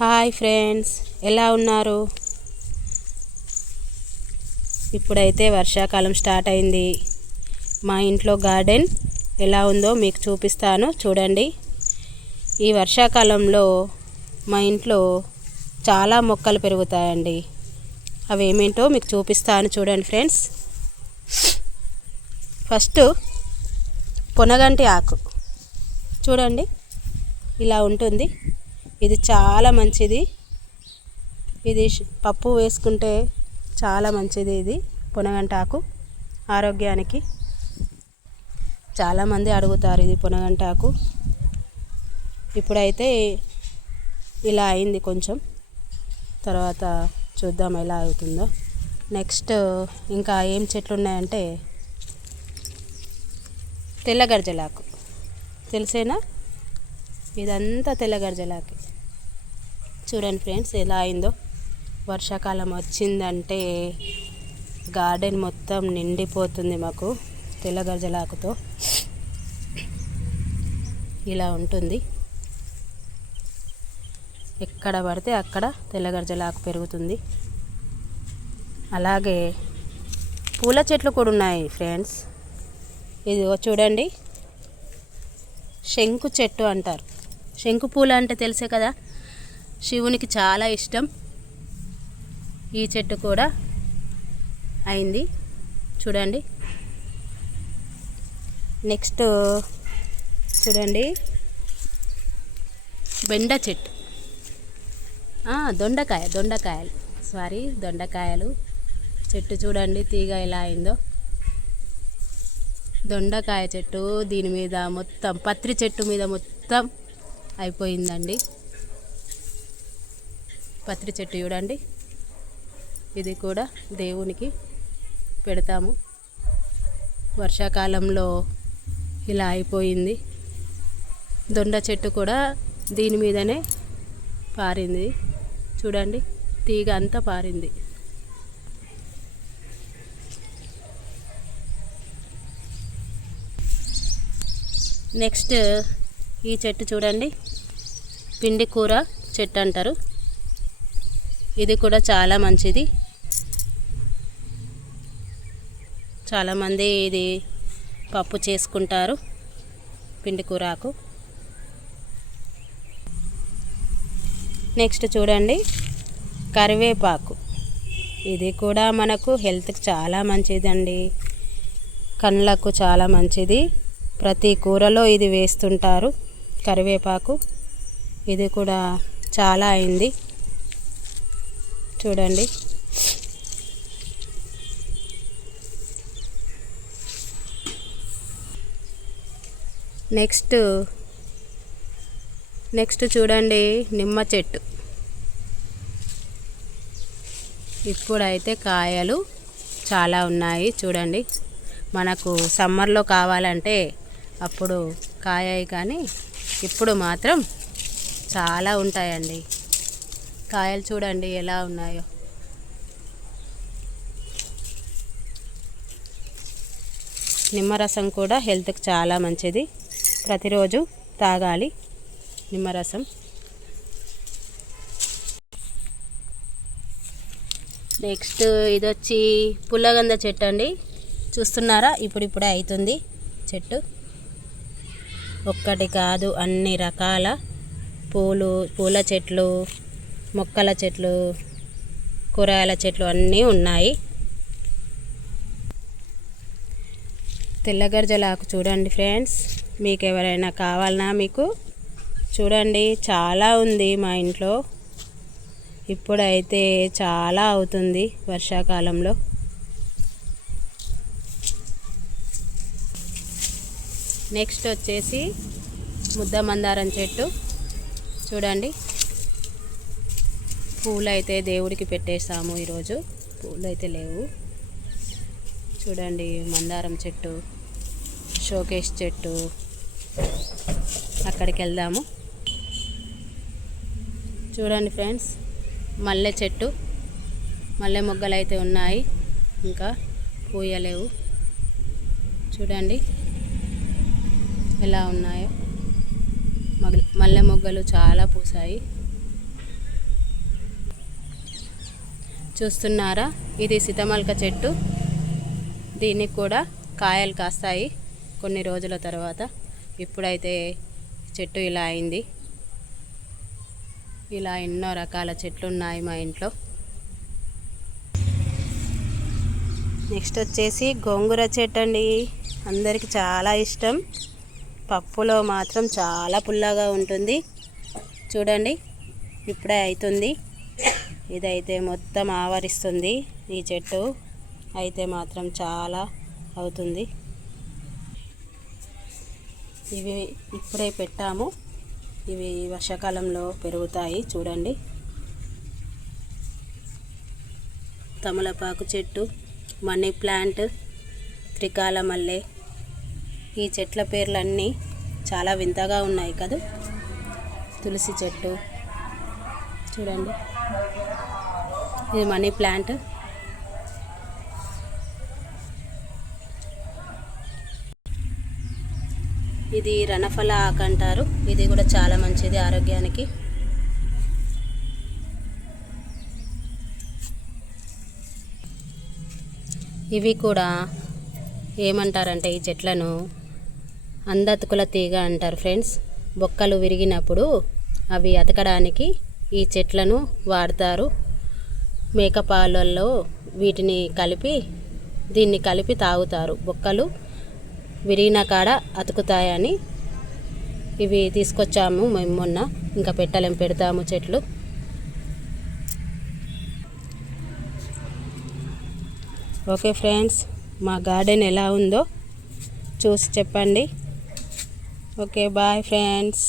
Hi friends ఎలా ఉన్నారు? ఇప్పుడైతే వర్షాకాలం స్టార్ట్ అయింది. మా ఇంట్లో గార్డెన్ ఎలా ఉందో మీకు చూపిస్తాను చూడండి. ఈ వర్షాకాలంలో మా ఇంట్లో చాలా మొక్కలు పెరుగుతాయండి. అవి ఏమేంటో మీకు చూపిస్తాను చూడండి ఫ్రెండ్స్. ఫస్ట్ పొనగంటి ఆకు. చూడండి ఇలా ఉంటుంది. ఇది చాలా మంచిది. ఇది పప్పు వేసుకుంటే చాలా మంచిది ఇది పొనగంటాకు ఆరోగ్యానికి. చాలామంది అడుగుతారు ఇది పునగంటాకు. ఇప్పుడైతే ఇలా అయింది కొంచెం. తర్వాత చూద్దాం ఎలా అవుతుందో. నెక్స్ట్ ఇంకా ఏం చెట్లు ఉన్నాయంటే తెల్లగర్జలాకు. తెలిసేనా? ఇదంతా తెల్లగర్జలాకి. చూడండి ఫ్రెండ్స్ ఎలా అయిందో. వర్షాకాలం వచ్చిందంటే గార్డెన్ మొత్తం నిండిపోతుంది మాకు తెల్లగర్జలాకుతో. ఇలా ఉంటుంది. ఎక్కడ పడితే అక్కడ తెల్లగర్జలాకు పెరుగుతుంది. అలాగే పూల చెట్లు కూడా ఉన్నాయి ఫ్రెండ్స్. ఇది చూడండి శంకు చెట్టు అంటారు. శంకు పూలు అంటే తెలుసే కదా? శివునికి చాలా ఇష్టం. ఈ చెట్టు కూడా అయింది. చూడండి. నెక్స్ట్ చూడండి. బెండ చెట్టు. దొండకాయ దొండకాయలు. సారీ దొండకాయలు. చెట్టు చూడండి తీగ ఎలా అయిందో. దొండకాయ చెట్టు దీని మీద మొత్తం పత్రి చెట్టు మీద మొత్తం అయిపోయిందండి. పత్రి చెట్టు చూడండి. ఇది కూడా దేవునికి పెడతాము. వర్షాకాలంలో ఇలా అయిపోయింది. దొండ చెట్టు కూడా దీని మీదనే పారింది. చూడండి తీగ అంతా పారింది. నెక్స్ట్ ఈ చెట్టు చూడండి. పిండి కూర చెట్టు అంటారు. ఇది కూడా చాలా మంచిది. చాలామంది ఇది పప్పు చేసుకుంటారు పిండి కూరాకు. నెక్స్ట్ చూడండి కరివేపాకు. ఇది కూడా మనకు హెల్త్కి చాలా మంచిదండి. కళ్ళకు చాలా మంచిది. ప్రతి కూరలో ఇది వేస్తుంటారు కరివేపాకు. ఇది కూడా చాలా అయింది. చూడండి. నెక్స్ట్ నెక్స్ట్ చూడండి నిమ్మ చెట్టు. ఇప్పుడైతే కాయలు చాలా ఉన్నాయి చూడండి. మనకు సమ్మర్లో కావాలంటే అప్పుడు కాయాయి కానీ ఇప్పుడు మాత్రం చాలా ఉంటాయండి. కాయలు చూడండి ఎలా ఉన్నాయో. నిమ్మరసం కూడా హెల్త్కి చాలా మంచిది. ప్రతిరోజు తాగాలి నిమ్మరసం. నెక్స్ట్ ఇది వచ్చి పుల్లగంద చెట్టు అండి. చూస్తున్నారా? ఇప్పుడిప్పుడే అవుతుంది చెట్టు. ఒక్కటి కాదు అన్ని రకాల పూలు పూల చెట్లు మొక్కల చెట్లు కూరగాయల చెట్లు అన్నీ ఉన్నాయి. తెల్లగర్జలాకు చూడండి ఫ్రెండ్స్. మీకు ఎవరైనా కావాలన్నా మీకు చూడండి. చాలా ఉంది మా ఇంట్లో. ఇప్పుడైతే చాలా అవుతుంది వర్షాకాలంలో. నెక్స్ట్ వచ్చేసి ముద్ద మందారం చెట్టు. చూడండి. పూలు అయితే దేవుడికి పెట్టేసాము ఈరోజు. పూలు అయితే లేవు. చూడండి మందారం చెట్టు షోకేస్ చెట్టు. అక్కడికి వెళ్దాము. చూడండి ఫ్రెండ్స్ మల్లె చెట్టు మల్లె మొగ్గలు అయితే ఉన్నాయి. ఇంకా పూయలేవు. చూడండి ఎలా ఉన్నాయో. మల్లె మొగ్గలు చాలా పూసాయి. చూస్తున్నారా? ఇది సీతమల్క చెట్టు. దీనికి కూడా కాయలు కాస్తాయి కొన్ని రోజుల తర్వాత. ఇప్పుడైతే చెట్టు ఇలా అయింది. ఇలా ఎన్నో రకాల చెట్లు ఉన్నాయి మా ఇంట్లో. నెక్స్ట్ వచ్చేసి గోంగూర చెట్టు అండి. అందరికి చాలా ఇష్టం. పప్పులో మాత్రం చాలా పుల్లగా ఉంటుంది. చూడండి ఇప్పుడే అవుతుంది ఇదైతే మొత్తం ఆవరిస్తుంది. ఈ చెట్టు అయితే మాత్రం చాలా అవుతుంది. ఇవి ఇప్పుడే పెట్టాము. ఇవి వర్షాకాలంలో పెరుగుతాయి. చూడండి. తమలపాకు చెట్టు మనీ ప్లాంట్ త్రికాల మల్లె. ఈ చెట్ల పేర్లన్నీ చాలా వింతగా ఉన్నాయి కదా? తులసి చెట్టు. చూడండి. ఇది మనీ ప్లాంట్. ఇది రణఫల ఆకు అంటారు. ఇది కూడా చాలా మంచిది ఆరోగ్యానికి. ఇవి కూడా ఏమంటారంటే ఈ చెట్లను అందతుకుల తీగ అంటారు ఫ్రెండ్స్. బొక్కలు విరిగినప్పుడు అవి అతకడానికి ఈ చెట్లను వాడతారు. మేకపాలల్లో వీటిని కలిపి దీన్ని కలిపి తాగుతారు. బొక్కలు విరిగిన కాడ అతుకుతాయని ఇవి తీసుకొచ్చాము మేము మొన్న. ఇంకా పెట్టలేం పెడతాము చెట్లు. ఓకే ఫ్రెండ్స్ మా గార్డెన్ ఎలా ఉందో చూసి చెప్పండి. Okay bye friends.